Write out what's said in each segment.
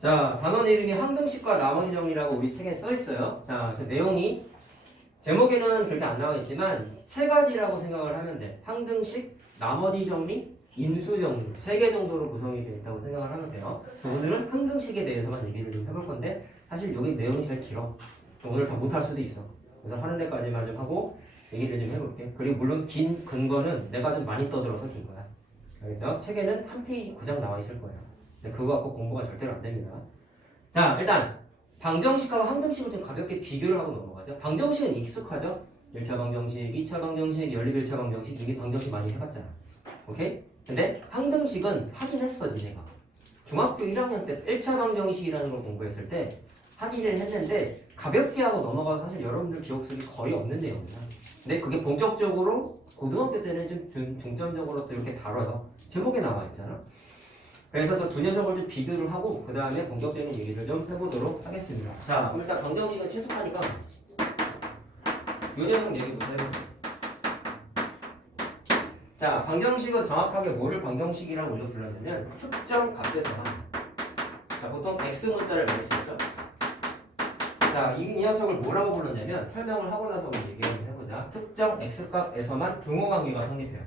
자, 단원 이름이 항등식과 나머지 정리라고 우리 책에 써 있어요. 자, 내용이 제목에는 그렇게 안 나와 있지만 세 가지라고 생각을 하면 돼. 항등식, 나머지 정리, 인수 정리 세 개 정도로 구성이 되어 있다고 생각을 하면 돼요. 오늘은 항등식에 대해서만 얘기를 좀 해볼 건데 사실 여기 내용이 제일 길어. 오늘 다 못할 수도 있어. 그래서 하는 데까지만 좀 하고 얘기를 좀 해볼게. 그리고 물론 긴 근거는 내가 좀 많이 떠들어서 긴 거야. 알겠죠? 책에는 한 페이지 고장 나와 있을 거예요. 근데 그거 갖고 공부가 절대로 안 됩니다. 자, 일단 방정식하고 항등식을 좀 가볍게 비교를 하고 넘어가죠. 방정식은 익숙하죠? 1차 방정식, 2차 방정식, 연립 1차 방정식 이게 방정식 많이 해봤잖아. 오케이? 근데 항등식은 하긴 했어, 니네가. 중학교 1학년 때 1차 방정식이라는 걸 공부했을 때 하기는 했는데 가볍게 하고 넘어가서 사실 여러분들 기억 속에 거의 없는 내용이야. 근데 그게 본격적으로 고등학교 때는 좀 중점적으로 또 이렇게 다뤄요. 제목에 나와 있잖아. 그래서 저 두 녀석을 좀 비교를 하고 그 다음에 본격적인 얘기를 좀 해보도록 하겠습니다. 자, 그럼 일단 방정식은 친숙하니까 이 녀석 얘기부터 해볼게요. 자, 방정식은 정확하게 뭐를 방정식이라고 우리가 불렀냐면 특정 값에서만, 자, 보통 x 문자를 많이 쓰죠. 자, 이 녀석을 뭐라고 불렀냐면 설명을 하고 나서 우리 얘기를 해보자. 특정 x값에서만 등호관계가 성립해요.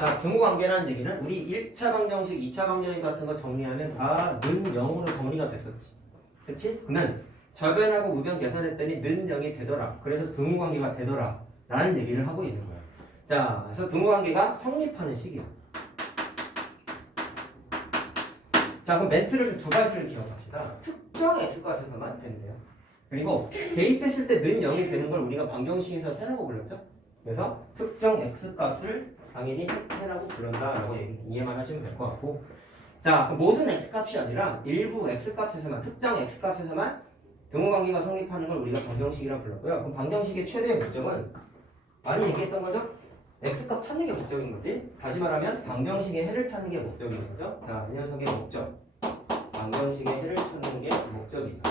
자, 등호관계라는 얘기는 우리 1차 방정식, 2차 방정식 같은 거 정리하면 다 는 0으로 정리가 됐었지. 그치? 그러면 저변하고 우변 계산했더니 는 0이 되더라. 그래서 등호관계가 되더라. 라는 얘기를 하고 있는 거야. 자, 그래서 등호관계가 성립하는 식이야. 자, 그럼 멘트를 좀 두 가지를 기억합시다. 특정 x값에서만 된대요. 그리고 대입했을 때 는 0이 되는 걸 우리가 방정식에서 해라고 불렀죠? 그래서 특정 x값을 당연히 해라고 불른다라고 이해만 하시면 될 것 같고, 자, 모든 x값이 아니라 일부 x값에서만, 특정 x값에서만 등호관계가 성립하는 걸 우리가 방정식이라고 불렀고요. 그럼 방정식의 최대의 목적은 많이 얘기했던 거죠? x값 찾는 게 목적인 거지. 다시 말하면 방정식의 해를 찾는 게 목적인 거죠. 자, 이 녀석의 목적, 방정식의 해를 찾는 게 목적이죠.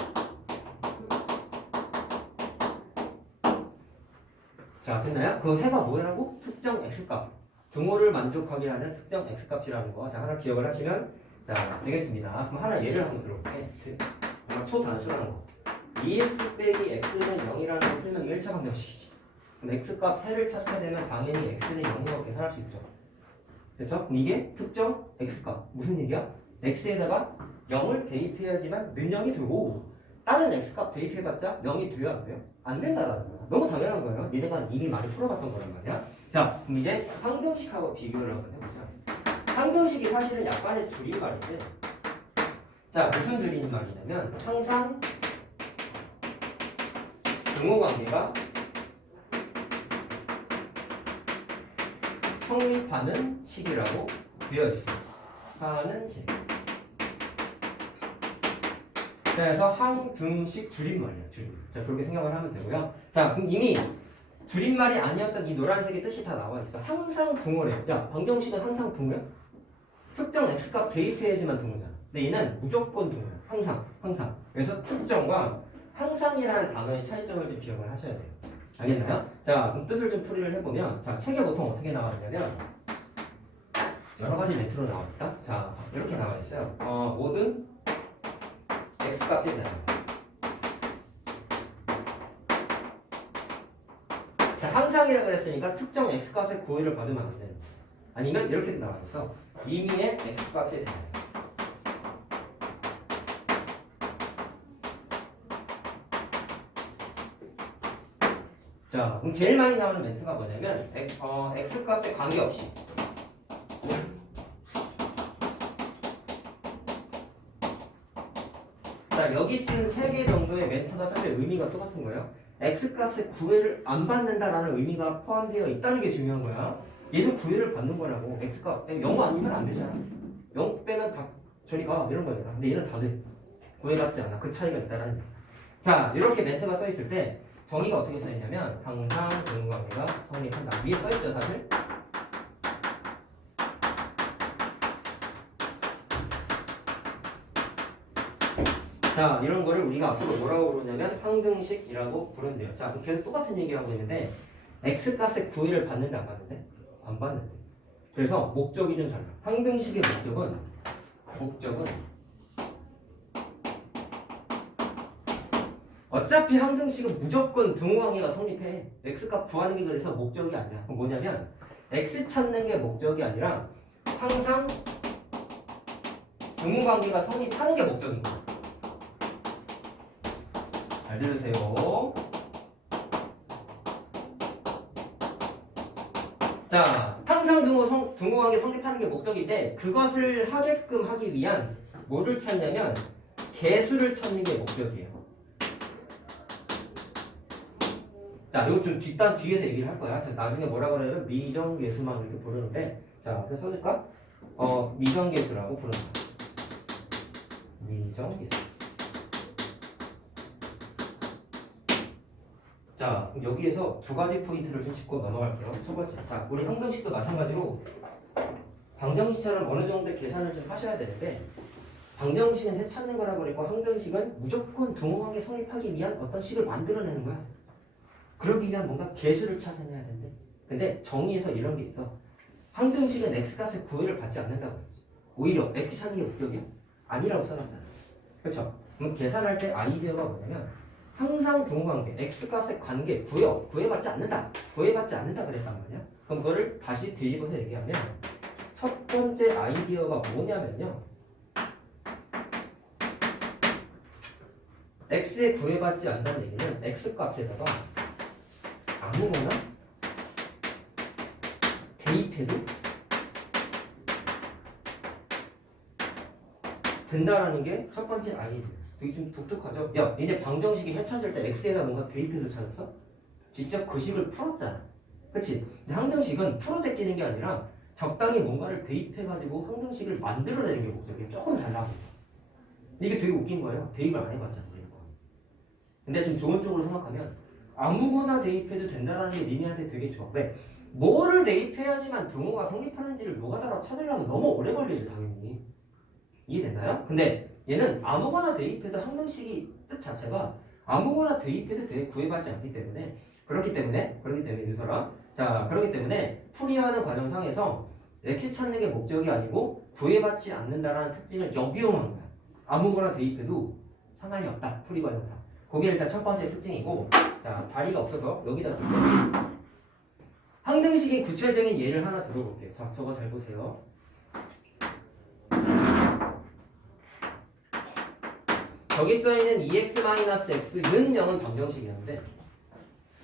자, 됐나요? 그 해가 뭐라고? 특정 x값, 등호를 만족하게 하는 특정 x값이라는 거. 자, 하나 기억을 하시면 자 되겠습니다. 그럼 하나 예를 한번 들어볼게. 정말 초단순한 거. 2x 빼기 x는 0이라는 걸 풀면 1차 방정식이지. 그럼 x값 해를 찾게 되면 당연히 x는 0으로 계산할 수 있죠. 그렇죠? 그럼 이게 특정 x값. 무슨 얘기야? x에다가 0을 대입해야지만 는 0이 되고 다른 x값 대입해봤자 0이 돼야 안 돼요? 안 된다라는 거야. 너무 당연한 거예요. 니네가 이미 많이 풀어봤던 거란 말이야. 자, 그럼 이제 항등식하고 비교를 한번 해보자. 항등식이 사실은 약간의 줄임말인데, 자, 무슨 줄임말이냐면 항상 등호관계가 성립하는 식이라고 되어 있습니다. 하는 식. 자, 그래서 항등식 줄임말이야, 줄임말. 자, 그렇게 생각을 하면 되고요. 자, 그럼 이미 줄임말이 아니었던 이 노란색의 뜻이 다 나와 있어. 항상 등호래. 야, 방정식은 항상 등호야? 특정 x값 대입해야지만 등호잖아. 근데 얘는 무조건 등호야. 항상, 항상. 그래서 특정과 항상이라는 단어의 차이점을 좀 기억을 하셔야 돼요. 알겠나요? 자, 그럼 뜻을 좀 풀이를 해보면, 자, 책에 보통 어떻게 나와 있냐면 여러 가지 멘트로 나와 있다. 자, 이렇게 나와 있어요. 모든 x값이 되나요? 항상이라고 그랬으니까 특정 x값의 구애를 받으면 안 되는 거야. 아니면 이렇게 나와 있어. 임의의 x값이 되나요? 자, 그럼 제일 많이 나오는 멘트가 뭐냐면 x값에 관계없이 자, 여기 쓴 3개 정도의 멘트가 사실 의미가 똑같은 거예요. x값의 구애를 안 받는다라는 의미가 포함되어 있다는 게 중요한 거야. 얘는 구애를 받는 거라고. x값 0 아니면 안 되잖아. 0 빼면 다 저리 가 이런 거잖아. 근데 얘는 다 돼. 구애받지 않아. 그 차이가 있다라는 거야. 자, 이렇게 멘트가 써 있을 때 정의가 어떻게 써 있냐면 항상 등호관계가 성립한다. 위에 써 있죠, 사실. 자, 이런 거를 우리가 앞으로 뭐라고 부르냐면 항등식이라고 부른대요. 자, 그럼 계속 똑같은 얘기하고 있는데 x값의 구애를 받는데 안 받는데? 안 받는데. 그래서 목적이 좀 달라. 항등식의 목적은 어차피 항등식은 무조건 등호관계가 성립해. x값 구하는 게 그래서 목적이 아니야. 그럼 뭐냐면 x 찾는 게 목적이 아니라 항상 등호관계가 성립하는 게 목적인 거야. 잘 들으세요. 자, 항상 등호관계 성립하는 게 목적인데 그것을 하게끔 하기 위한 뭐를 찾냐면 개수를 찾는 게 목적이에요. 자, 이거 좀 뒤에서 얘기를 할 거야. 자, 나중에 뭐라 그래요? 미정계수만 이렇게 부르는데, 자, 그래서 써줄까? 미정계수라고 부른다. 미정계수. 자, 그럼 여기에서 두 가지 포인트를 좀 짚고 넘어갈게요. 첫 번째, 자, 우리 항등식도 마찬가지로 방정식처럼 어느 정도 계산을 좀 하셔야 되는데, 방정식은 해찾는 거라고 그랬고 항등식은 무조건 등호관계 성립하기 위한 어떤 식을 만들어내는 거야. 그러기 위한 뭔가 개수를 찾아내야 되는데, 근데 정의에서 이런 게 있어. 항등식은 x값의 구애를 받지 않는다고 했지. 오히려 x 찾는 게 목적이야? 아니라고 써놨잖아. 그렇죠? 그럼 계산할 때 아이디어가 뭐냐면 항상 등호관계, x값의 관계, 구애받지 않는다. 구애받지 않는다 그랬단 말이야. 그럼 그거를 다시 뒤집어서 얘기하면 첫 번째 아이디어가 뭐냐면요. x에 구애받지 않는다는 얘기는 x값에다가 아무거나 대입해도 된다라는 게 첫 번째 아이디어. 되게 좀 독특하죠? 야, 니네 방정식이 해찾을 때 x에다 뭔가 대입해서 찾았어? 직접 그 식을 풀었잖아. 그치? 근데 항등식은 풀어 제끼는 게 아니라 적당히 뭔가를 대입해가지고 항등식을 만들어내는 게 목적이에요. 조금 달라. 이게 되게 웃긴 거예요. 대입을 안 해봤잖아. 근데 좀 좋은 쪽으로 생각하면 아무거나 대입해도 된다는 게 니네한테 되게 좋아. 왜? 뭐를 대입해야지만 등호가 성립하는지를 노가다로 찾으려면 너무 오래 걸리죠, 당연히. 이해됐나요? 근데 얘는 아무거나 대입해도 항등식이 뜻 자체가 아무거나 대입해도 되게 구애받지 않기 때문에 그렇기 때문에 유설아, 자, 그렇기 때문에 풀이하는 과정상에서 x 찾는 게 목적이 아니고 구애받지 않는다라는 특징을 역이용한 거야. 아무거나 대입해도 상관이 없다, 풀이 과정상. 그게 일단 첫 번째 특징이고, 자, 자리가 없어서 여기다 쓸 때 항등식의 구체적인 예를 하나 들어볼게요. 자, 저거 잘 보세요. 저기 써있는 2x-x는 0은 방정식이었는데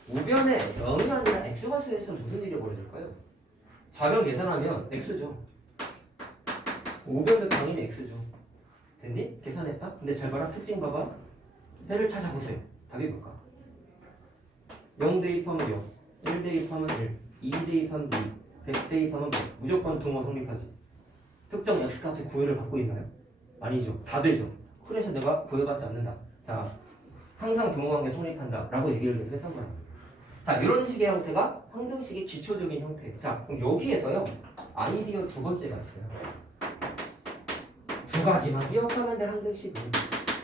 우변에 0이 아니라 x과수에서 무슨 일이 벌어질까요? 좌변 계산하면 x죠. 우변도 당연히 x죠. 됐니? 계산했다? 근데 잘 봐라. 특징 봐봐. 해를 찾아보세요. 답이 뭘까? 0 대입하면 0, 1 대입하면 1, 2 대입하면 2, 100 대입하면 100. 무조건 등호 성립하지. 특정 x값의 구애를 받고 있나요? 아니죠. 다 되죠. 그래서 내가 구애받지 않는다. 자, 항상 등호관계 성립한다 라고 얘기를 계속 했단 말이야. 자, 이런 식의 형태가 항등식의 기초적인 형태예요. 자, 그럼 여기에서요 아이디어 두 번째가 있어요. 두 가지만 기억하면 돼. 항등식은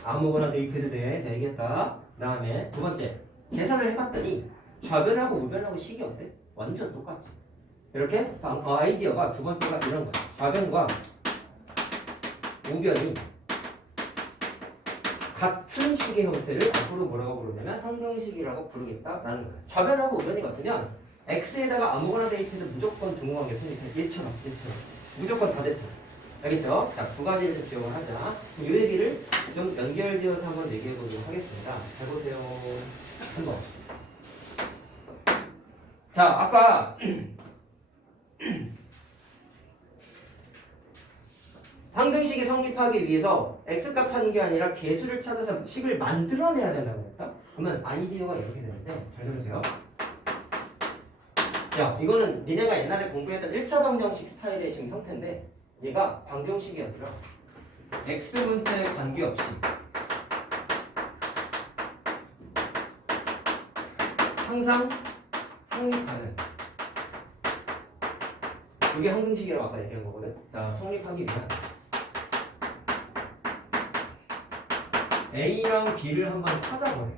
아무거나 대입해도 돼. 자, 얘기했다. 그 다음에 두 번째, 계산을 해봤더니 좌변하고 우변하고 식이 어때? 완전 똑같지. 이렇게 아이디어가 두 번째가 이런 거야. 좌변과 우변이 같은 식의 형태를 앞으로 뭐라고 부르냐면 항등식이라고 부르겠다라는 거야. 좌변하고 우변이 같으면 x에다가 아무거나 대입해도 무조건 등호관계 성립해. 얘처럼 무조건 다 됐죠. 알겠죠? 자, 두 가지를 좀 기억을 하자. 이 얘기를 좀 연결지어서 한번 얘기해 보도록 하겠습니다. 잘 보세요. 한번. 자, 아까 항등식이 성립하기 위해서 x값 찾는 게 아니라 개수를 찾아서 식을 만들어내야 된다고 했다? 그러면 아이디어가 이렇게 되는데 잘 들으세요. 자, 이거는 니네가 옛날에 공부했던 1차 방정식 스타일의 지금 형태인데 얘가 방정식이 아니라 x분태에 관계없이 항상 성립하는, 이게 항등식이라고 아까 얘기한 거거든. 자, 성립하기 위한 A랑 B를 한번 찾아보래.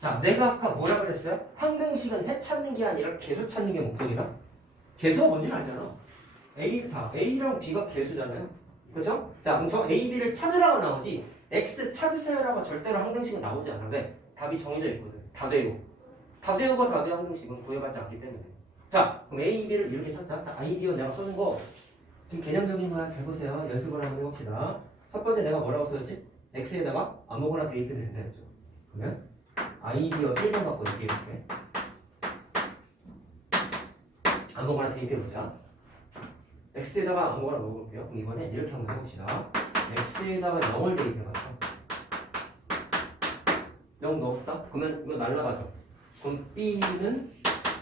자, 내가 아까 뭐라 그랬어요? 항등식은 해 찾는 게 아니라 개수 찾는 게 목적이다. 개수가 뭔지는 알잖아. 자, A랑 B가 개수잖아요. 그렇죠? 자, 그럼 저 A, B를 찾으라고 나오지 X 찾으세요라고 절대로 항등식은 나오지 않아. 왜? 답이 정해져 있거든. 다대우가 답의 항등식은 구해받지 않기 때문에. 자, 그럼 A, B를 이렇게 찾자. 자, 아이디어 내가 써준 거 지금 개념적인 거야. 잘 보세요. 연습을 한번 해봅시다. 첫 번째 내가 뭐라고 써줬지? X에다가 아무거나 대입해도 된다 했죠. 그러면 아이디어 1번 갖고 이렇게 아무거나 대입해보자. X에다가 아무거나 넣어볼게요. 그럼 이번에 이렇게 한번 해봅시다. X에다가 0을 대입해봤어. 0 넣었다? 그러면 이거 날라가죠. 그럼 B는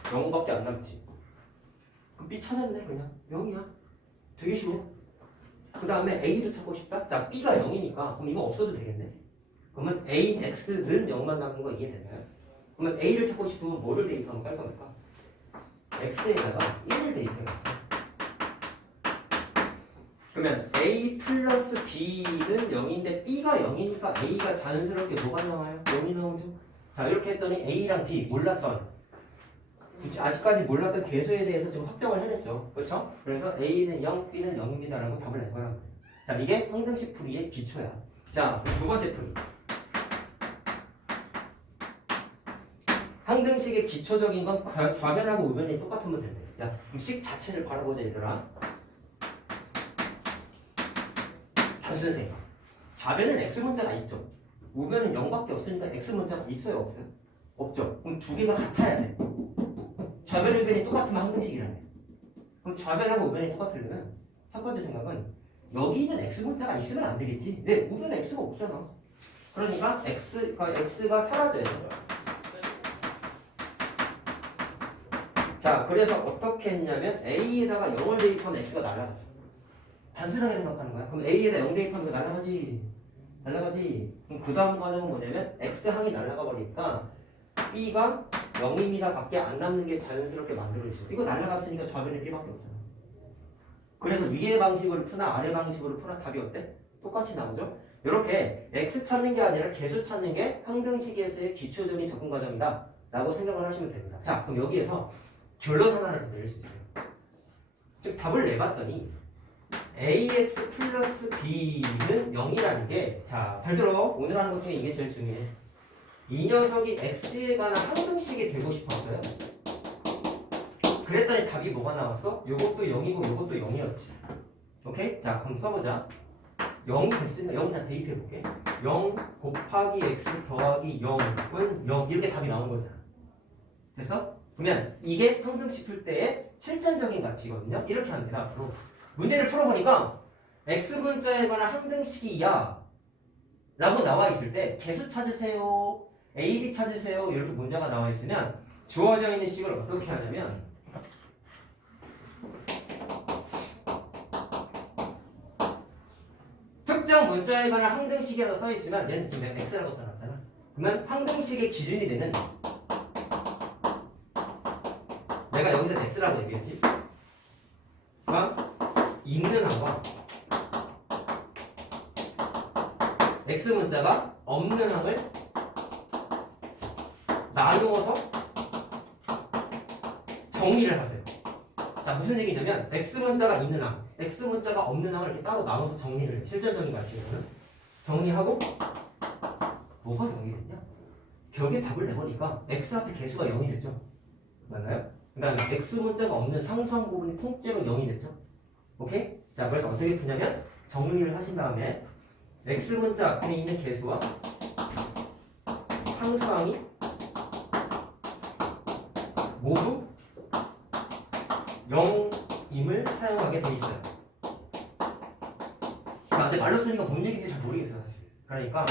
0밖에 안 남지. 그럼 B 찾았네 그냥. 0이야. 되게 쉬워. 그 다음에 A도 찾고 싶다? 자, B가 0이니까 그럼 이거 없어도 되겠네. 그러면 A, X는 0만 남는 거 이해되나요? 그러면 A를 찾고 싶으면 뭐를 대입하면 깔끔할까? X에다가 1을 대입해봤어. 그러면 A 플러스 B는 0인데 B가 0이니까 A가 자연스럽게 뭐가 나와요? 0이 나오죠? 자, 이렇게 했더니 A랑 B 아직까지 몰랐던 개수에 대해서 지금 확정을 해냈죠. 그렇죠? 그래서 A는 0, B는 0입니다 라고 답을 낸 거야. 자, 이게 항등식 풀이의 기초야. 자, 두 번째 풀이. 항등식의 기초적인 건 좌변하고 우변이 똑같으면 된대. 야, 그럼 식 자체를 바라보자 얘들아. 단순생. 좌변은 X문자가 있죠. 우변은 0밖에 없으니까 X문자가 있어요 없어요? 없죠. 그럼 두 개가 같아야 돼. 좌변 우변이 똑같으면 항등식이라네. 그럼 좌변하고 우변이 똑같으려면 첫 번째 생각은 여기 있는 X문자가 있으면 안 되겠지. 왜? 우변에 X가 없잖아. 그러니까 X가 사라져야 돼요. 자, 그래서 어떻게 했냐면 A에다가 0을 대입하면 X가 날아가죠. 단순하게 생각하는 거야. 그럼 A에다 0 대입하면 날아가지. 그럼 그 다음 과정은 뭐냐면 X항이 날아가 버리니까 B가 0입니다 밖에 안 남는 게 자연스럽게 만들어지죠. 이거 날아갔으니까 좌변에 B밖에 없잖아. 그래서 위의 방식으로 푸나 아래 방식으로 푸나 답이 어때? 똑같이 나오죠. 이렇게 X 찾는 게 아니라 개수 찾는 게 항등식에서의 기초적인 접근 과정이다 라고 생각을 하시면 됩니다. 자, 그럼 여기에서 결론 하나를 더 내릴 수 있어요. 즉 답을 내봤더니 AX 플러스 B는 0이라는 게, 자, 잘 들어. 오늘 하는 것 중에 이게 제일 중요해. 이 녀석이 X에 관한 항등식이 되고 싶었어요. 그랬더니 답이 뭐가 나왔어? 요것도 0이고 요것도 0이었지. 오케이? 자, 그럼 써보자. 0이 됐으니까 0 다 대입해볼게. 0 곱하기 X 더하기 0은 0. 이렇게 답이 나온 거잖아. 됐어? 그러면 이게 항등식 풀 때의 실전적인 가치거든요. 이렇게 합니다. 앞으로. 문제를 풀어보니까 X문자에 관한 항등식이야 라고 나와 있을 때 개수 찾으세요, A, B 찾으세요 이렇게 문제가 나와 있으면 주어져 있는 식을 어떻게 하냐면 특정 문자에 관한 항등식이라고 써 있으면 얘는 지금 X라고 써놨잖아. 그러면 항등식의 기준이 되는 내가 여기서 X라고 얘기했지. 있는 항과 X문자가 없는 항을 나누어서 정리를 하세요. 자, 무슨 얘기냐면 X문자가 있는 항, X문자가 없는 항을 이렇게 따로 나눠서 정리를 해. 실전적인 가치로는 정리하고 뭐가 0이 됐냐? 결국에 답을 내보니까 X 앞에 개수가 0이 됐죠. 맞나요? 그 다음에 X문자가 없는 상수항 부분이 통째로 0이 됐죠. 오케이? 자, 그래서 어떻게 푸냐면 정리를 하신 다음에 X문자 앞에 있는 개수와 상수항이 모두 0임을 사용하게 돼 있어요. 자, 근데 말로 쓰니까 뭔 얘기인지 잘 모르겠어요, 사실. 그러니까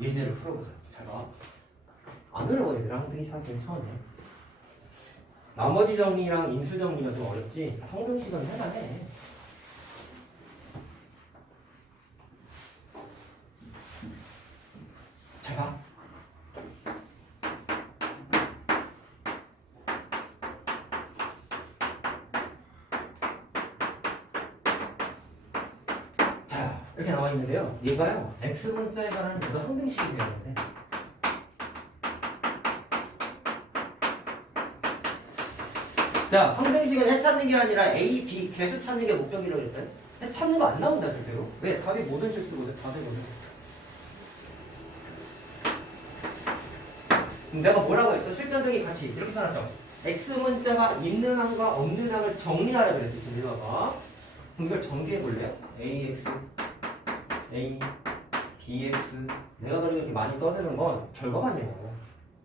예제를 풀어보자. 잘 봐. 안 어려워, 얘들아. 항등식 사실 처음에. 나머지 정리랑 인수 정리가 좀 어렵지. 항등식은 할만해. 잘 봐. 자, 이렇게 나와 있는데요. 얘가요, X문자에 관한 모두 항등식이 되었는데. 자, 항등식은 해 찾는 게 아니라 A, B 개수 찾는 게 목적이라고 했대. 해 찾는 거 안 나온다 절대로. 왜? 답이 모든 실수거든. 다 되거든. 내가 뭐라고 했어? 실전적인 가치 이렇게 써놨죠. X 문자가 있는 항과 없는 항을 정리하라 그랬지. 지금 이리 와봐. 그럼 이걸 전개해 볼래요? AX, A, BX. 내가 그렇게 이렇게 많이 떠드는 건 결과만 내요.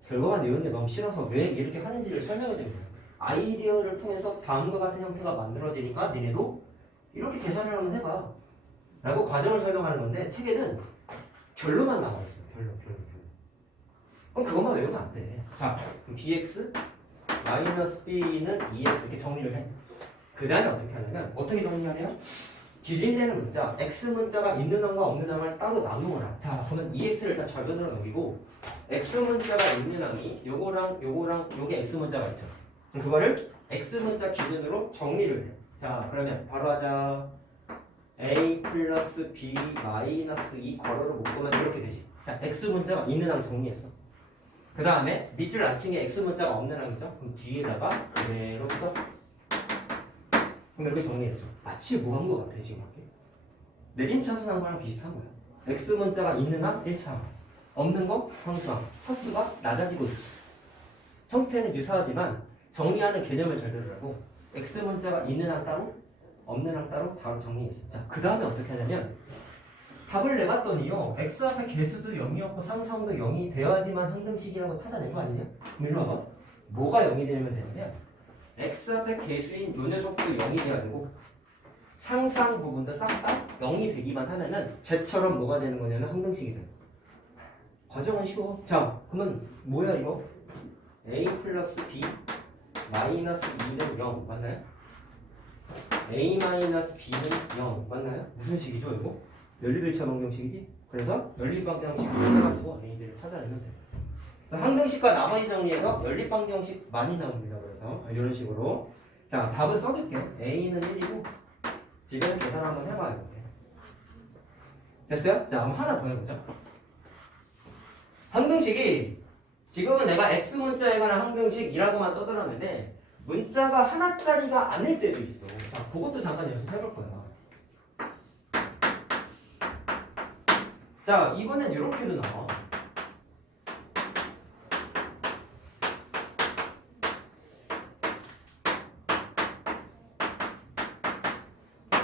결과만 내는 게 너무 싫어서 왜 이렇게 하는지를 설명해 드린 거예요. 아이디어를 통해서 다음과 같은 형태가 만들어지니까 니네도 이렇게 계산을 한번 해봐. 라고 과정을 설명하는 건데 책에는 결론만 나와 있어요. 결론. 그럼 그것만 외우면 안 돼. 자, 그럼 bx 마이너스 b는 2x 이렇게 정리를 해. 그 다음에 어떻게 하냐면 어떻게 정리하냐? 기준되는 문자 x 문자가 있는 항과 없는 항을 따로 나누어라. 자, 그러면 2x를 일단 절반으로 넘기고 x 문자가 있는 항이 요거랑 요게 x 문자가 있죠. 그럼 그거를 x 문자 기준으로 정리를 해. 자, 그러면 바로 하자. a 플러스 b 마이너스 2 괄호를 묶으면 이렇게 되지. 자, x 문자가 있는 항 정리했어. 그 다음에 밑줄 안 친 게 x 문자가 없는 항이죠. 그럼 뒤에다가 그대로 써. 그럼 이렇게 정리했죠. 마치 뭐 한 거 같아 지금 할게. 내림차순한 거랑 비슷한 거야. x 문자가 있는 항 1차 항, 없는 거 상수항, 차수가 낮아지고 있지. 형태는 유사하지만 정리하는 개념을 잘 들으라고. x 문자가 있는 항 따로, 없는 항 따로 잘 정리했어. 자, 그 다음에 어떻게 하냐면 답을 내봤더니요, x 앞에 개수도 0이었고 상수항도 0이 되어야지만 항등식이라고 찾아낸 거 아니냐? 그럼 일로 와봐. 뭐가 0이 되면 되냐면 x 앞에 개수인 요 녀석도 0이 돼야 되고 상수항 부분도 싹 다 0이 되기만 하면은 쟤처럼 뭐가 되는 거냐면 항등식이 돼. 과정은 쉬워. 자, 그러면 뭐야 이거? a 플러스 b 마이너스 2는 0 맞나요? a 마이너스 b는 0 맞나요? 무슨 식이죠 이거? 연립일차 방정식이지? 그래서 연립방정식 해가지고 a들을 찾아내면 돼요. 항등식과 나머지 정리해서 연립방정식 많이 나옵니다. 그래서 이런 식으로. 자, 답은 써줄게요. a는 1이고 지금 계산 한번 해봐야 돼. 됐어요? 자, 그럼 하나 더 해보자. 항등식이 지금은 내가 x 문자에 관한 항등식이라고만 떠들었는데 문자가 하나짜리가 아닐 때도 있어. 자, 그것도 잠깐 연습해볼 거야. 자, 이번엔 이렇게도 나와.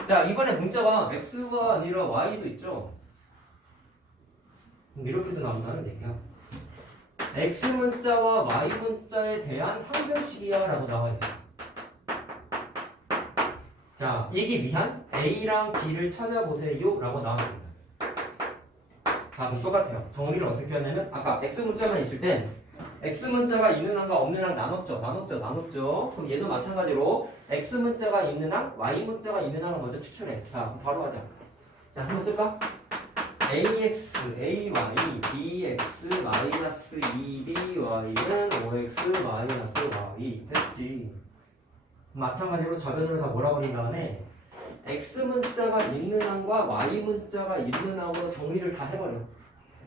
자, 이번에 문자가 x가 아니라 y도 있죠. 이렇게도 나온다는 얘기야. x 문자와 y 문자에 대한 항등식이야 라고 나와 있어. 자, 이기 위한 a랑 b를 찾아보세요 라고 나와 있습니다. 자, 그럼 똑같아요. 정리를 어떻게 하냐면 아까 x 문자만 있을 땐 x 문자가 있는 항과 없는 항 나눴죠. 그럼 얘도 마찬가지로 x 문자가 있는 항, y 문자가 있는 항을 먼저 추출해. 자, 바로 하자. 자, 한번 쓸까? ax, ay, bx, 마이너스 2by는 5x 마이너스 y 됐지. 마찬가지로 저변으로 다 몰아버린 다음에 x 문자가 있는 항과 y 문자가 있는 항으로 정리를 다 해버려.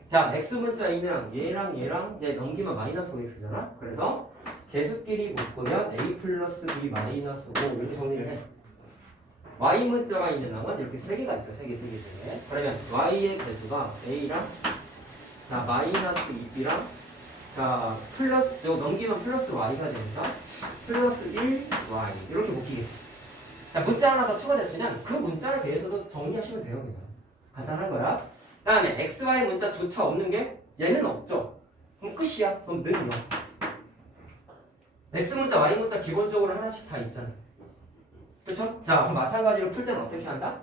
자, x 문자 있는 항, 얘랑 이제 넘기면 마이너스 5x잖아. 그래서 개수끼리 묶으면 a 플러스 b 마이너스 5 이렇게 정리를 해. y 문자가 있는 항은 이렇게 3개가 있죠. 3개. 그러면 y의 개수가 a랑 자 마이너스 2b랑 자 플러스 이거 넘기면 플러스 y가 되니까 플러스 1y 이렇게 묶이겠지. 자, 문자 하나 더 추가됐으면 그 문자에 대해서도 정리하시면 돼요. 그냥 간단한 거야. 그 다음에 xy 문자조차 없는 게 얘는 없죠. 그럼 끝이야. 그럼 는 0. x 문자 y 문자 기본적으로 하나씩 다 있잖아. 그쵸? 자, 그럼 마찬가지로 풀 때는 어떻게 한다?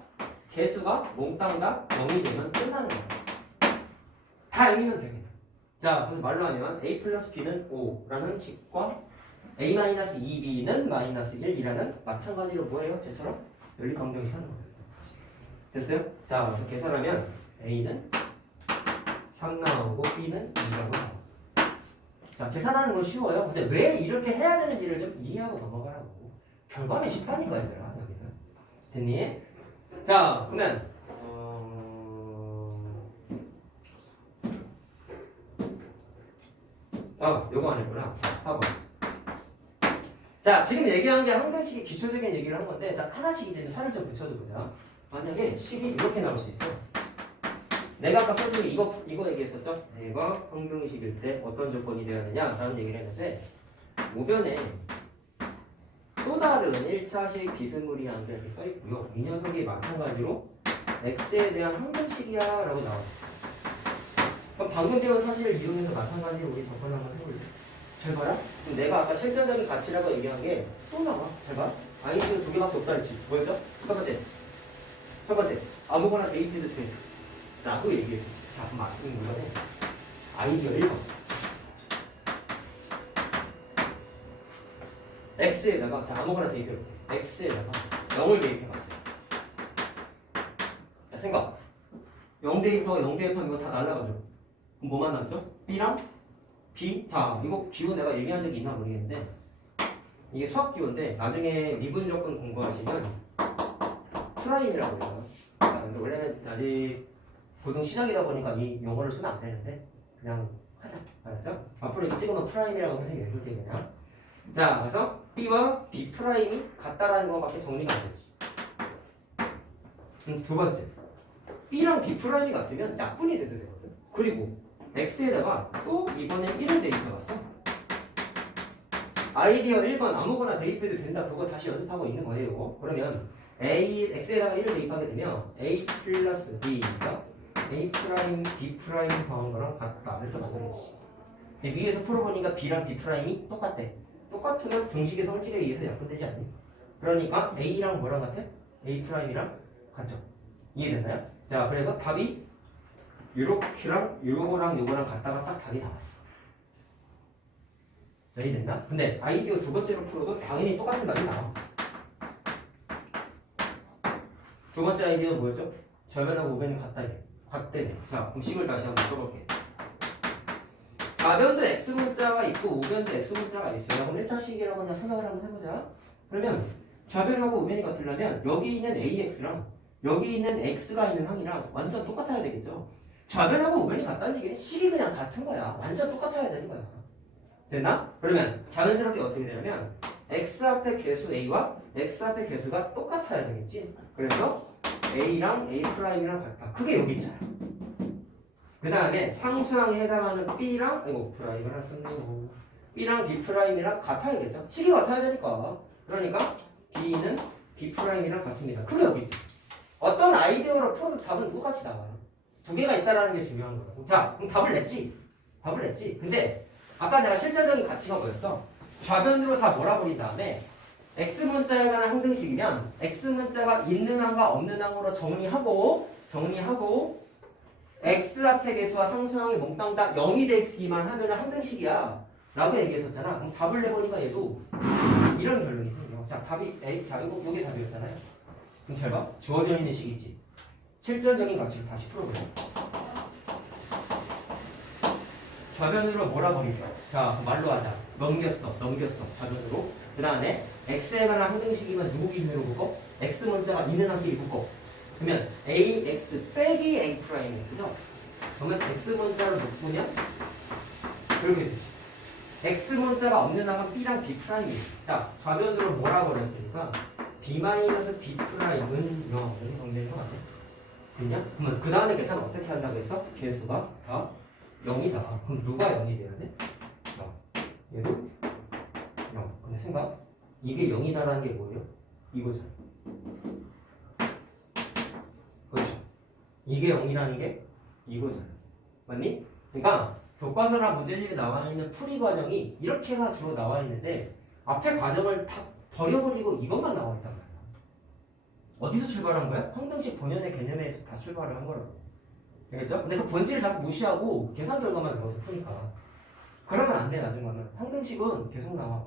개수가 몽땅 다 0이 되면 끝나는 거야. 다 0이면 되겠네. 자, 그래서 말로 하면 a 플러스 b는 5라는 식과 a 마이너스 2b는 마이너스 1이라는 마찬가지로 뭐예요? 쟤처럼 연립방정식 하는 거예요. 됐어요? 자, 그래서 계산하면 a는 3 나오고 b는 2라고 나와요. 자, 계산하는 건 쉬워요. 근데 왜 이렇게 해야 되는지를 좀 이해하고 넘어가라고. 결과는 쉽다니까 얘들아. 여기는 됐니? 자, 그러면 요거 아니구나. 자, 4번. 자, 지금 얘기한 게 항등식의 기초적인 얘기를 한 건데, 자, 하나씩 이제 살을 좀 붙여도 보자. 만약에 식이 이렇게 나올 수 있어. 내가 아까 설명에 이거 얘기했었죠? 내가 항등식일 때 어떤 조건이 되어야 되냐라는 얘기를 했는데, 우변에 또 다른 1차식 비스무리한 게 이렇게 써있고요. 이 녀석이 마찬가지로 x에 대한 항등식이야 라고 나와있어요. 그럼 방금 배운 사실을 이용해서 마찬가지로 우리 접근 한번 해볼래? 잘 봐라. 그럼 내가 아까 실전적인 가치라고 얘기한 게 또 나와. 잘 봐. 아이디어 두 개밖에 없다 했지. 뭐였죠? 첫 번째. 아무거나 데이트도 돼. 라고 얘기했었지. 자, 그럼 이번에 아이디어 1번. x에다가, 자, 아무거나 대입해볼게. x에다가 0을 대입해봤어요. 자, 생각. 0 대입하고 0 대입하면 이거 다 날라가죠. 그럼 뭐만 남죠? b랑 b. 자, 이거 기호 내가 얘기한 적이 있나 모르겠는데, 이게 수학 기호인데, 나중에 미분 조건 공부하시면 프라임이라고 해요. 근데 원래는 아직 고등 시작이다 보니까 이 용어를 쓰면 안 되는데, 그냥 하자. 알았죠? 앞으로 이거 찍으면 프라임이라고 선생님이 읽을게 그냥. 자, 그래서 b와 b 프라임이 같다라는 것밖에 정리가 안 되지. 두 번째, b랑 b 프라임이 같으면 약분이 돼도 되거든. 그리고 x에다가 또 이번에 1을 대입해봤어. 아이디어 1번 아무거나 대입해도 된다. 그거 다시 연습하고 있는 거예요. 그러면 x에다가 1을 대입하게 되면 a 플러스 b가 a 프라임 b 프라임 더한 거랑 같다. 이렇게 만들어지지. 위에서 풀어보니까 b랑 b 프라임이 똑같대. 똑같으면 등식의 성질에 의해서 약분되지 않니? 그러니까 a랑 뭐랑 같아? a 프라임이랑 같죠. 이해됐나요? 자, 그래서 답이 요렇게랑 요거랑 요거랑 같다가 딱 답이 나왔어. 이해됐나? 근데 아이디어 두 번째로 풀어도 당연히 똑같은 답이 나와. 두 번째 아이디어는 뭐였죠? 좌변하고 우변이 같대네. 자, 그럼 식을 다시 한번 써볼게. 좌변도 x문자가 있고 우변도 x문자가 있어요. 그럼 1차식이라고 그냥 생각을 한번 해보자. 그러면 좌변하고 우변이 같으려면 여기 있는 ax랑 여기 있는 x가 있는 항이랑 완전 똑같아야 되겠죠. 좌변하고 우변이 같다는 얘기는 식이 그냥 같은 거야. 완전 똑같아야 되는 거야. 됐나? 그러면 자연스럽게 어떻게 되냐면 x 앞에 개수 a와 x 앞에 개수가 똑같아야 되겠지. 그래서 a랑 a 프라임이랑 같다. 그게 여기 있잖아. 그 다음에 상수항에 해당하는 b랑 프라임을 하나 썼네요. b랑 b 프라임이랑 같아야겠죠. 식이 같아야 되니까. 그러니까 b는 b 프라임이랑 같습니다. 그게 여기 있죠. 어떤 아이디어로 풀어도 답은 똑같이 나와요. 두 개가 있다라는 게 중요한 거예요. 자, 그럼 답을 냈지. 근데 아까 내가 실제적인 가치가 뭐였어? 좌변으로 다 몰아버린 다음에 x문자에 관한 항등식이면 x문자가 있는 항과 없는 항으로 정리하고 x 앞의 개수와 상수항이 몽땅 다 0이 되기만 하면 항등식이야 라고 얘기했었잖아. 그럼 답을 내보니까 얘도 이런 결론이 생겨. 자, 답이 A. 자, 이게 답이었잖아요. 그럼 잘 봐. 주어져 있는 식이지. 실전적인 가치를 다시 풀어보자. 좌변으로 몰아버리죠. 자, 말로 하자. 넘겼어. 좌변으로. 그 다음에 x에 관한 항등식이면 누구 기준으로 보고? x 문자가 있는 항끼리 붙고. 그러면 ax 빼기 a 프라임이 되죠. 그러면 x 문자를 묶으면 그렇게 되지. x 문자가 없는 항은 b랑 b 프라임이에요. 자, 좌변으로 몰아버렸으니까 b-b 프라임은 0. 이렇게 정리를 해야 돼. 됐냐? 그러면 그 다음에 계산 어떻게 한다고 했어? 개수가 다 0이다. 그럼 누가 0이 돼야 돼? 0. 얘도 0. 근데 생각, 이게 0이다라는 게 뭐예요? 이거잖아. 그렇죠. 이게 0이라는 게 이거잖아. 맞니? 그러니까 교과서나 문제집에 나와 있는 풀이 과정이 이렇게가 주로 나와 있는데 앞에 과정을 다 버려버리고 이것만 나와 있단 말이야. 어디서 출발한 거야? 항등식 본연의 개념에서 다 출발을 한 거라고. 알겠죠? 근데 그 본질을 자꾸 무시하고 계산 결과만 넣어서 푸니까 그러면 안 돼. 나중에 가면 항등식은 계속 나와.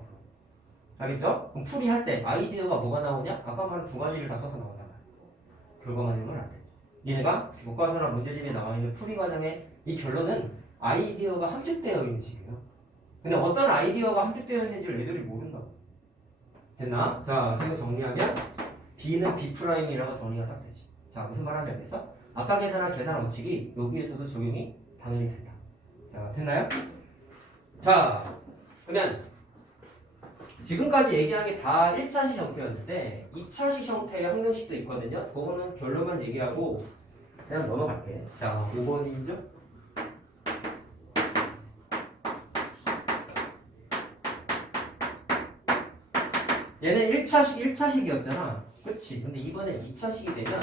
알겠죠? 그럼 풀이 할 때 아이디어가 뭐가 나오냐? 아까 말한 두 가지를 다 써서 나온단 말이야. 결과만 내면 안 돼. 얘네가 교과서나 문제집에 나와 있는 풀이 과정의 이 결론은 아이디어가 함축되어 있는 식이에요. 근데 어떤 아이디어가 함축되어 있는지를 애들이 모른다고. 됐나? 자, 이거 정리하면 b는 b'이라고 정리가 딱 되지. 자, 무슨 말 하는지 알겠어? 아까 계산한 계산 원칙이 여기에서도 적용이 당연히 된다. 자, 됐나요? 자, 그러면 지금까지 얘기한 게 다 1차식 형태였는데 2차식 형태의 항등식도 있거든요. 그거는 결론만 얘기하고 그냥 넘어갈게. 자, 5번이죠? 얘는 1차식이었잖아. 그치? 근데 이번에 2차식이 되면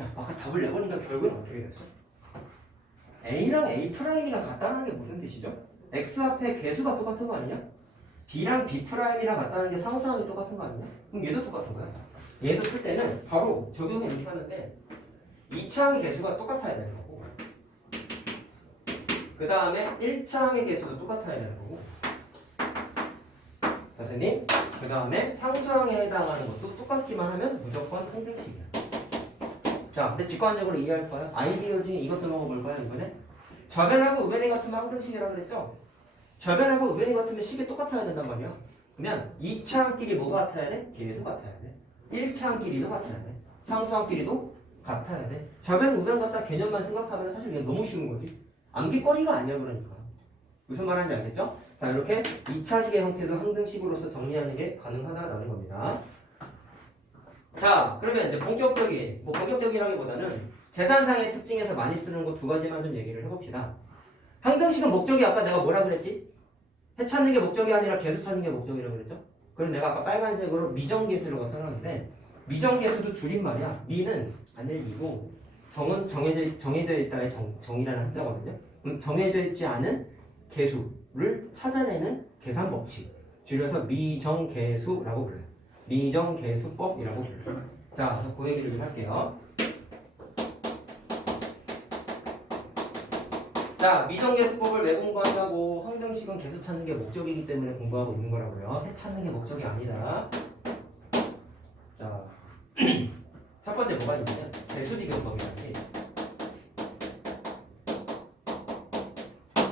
야, 아까 답을 내보니까 결국은 어떻게 됐어? A랑 A'이랑 같다는 게 무슨 뜻이죠? X 앞에 개수가 똑같은 거 아니냐? B랑 B'이랑 같다는 게 상수항이 똑같은 거 아니냐? 그럼 얘도 똑같은 거야. 얘도 풀 때는 바로 적용해 이렇게 하는데 2차항의 개수가 똑같아야 되는 거고 그 다음에 1차항의 개수도 똑같아야 되는 거고 선생님 그 다음에 상수항에 해당하는 것도 똑같기만 하면 무조건 항등식이야. 자, 근데 직관적으로 이해할 거야. 아이디어 중에 이것도 먹어볼 거야 이번에. 좌변하고 우변이 같으면 항등식이라고 그랬죠? 좌변하고 우변이 같으면 식이 똑같아야 된단 말이야. 그러면 2차항끼리 뭐가 같아야 돼? 계수 같아야 돼. 1차항끼리도 같아야 돼. 상수항끼리도 같아야 돼. 좌변 우변 같다 개념만 생각하면 사실 이게 너무 쉬운 거지. 암기거리가 아니야 그러니까. 무슨 말하는지 알겠죠? 자, 이렇게 2차식의 형태도 항등식으로서 정리하는 게 가능하다라는 겁니다. 자, 그러면 이제 본격적이라기보다는 계산상의 특징에서 많이 쓰는 거 두 가지만 좀 얘기를 해봅시다. 항등식은 목적이 아까 내가 뭐라 그랬지? 해 찾는 게 목적이 아니라 개수 찾는 게 목적이라고 그랬죠? 그래서 내가 아까 빨간색으로 미정계수라고 써놨는데 미정계수도 줄임말이야. 미는 안 읽리고 정은 정해져 있다의 정이라는 한자거든요. 그럼 정해져 있지 않은 개수를 찾아내는 계산 법칙. 줄여서 미정계수라고 불러요. 미정계수법이라고 불러요. 자, 그래서 그 얘기를 좀 할게요. 자, 미정계수법을 왜 공부한다고? 항등식은 계수 찾는 게 목적이기 때문에 공부하고 있는 거라고요. 해 찾는 게 목적이 아니다. 자, 첫 번째 뭐가 있냐면 개수비교법이라는 게 있어요.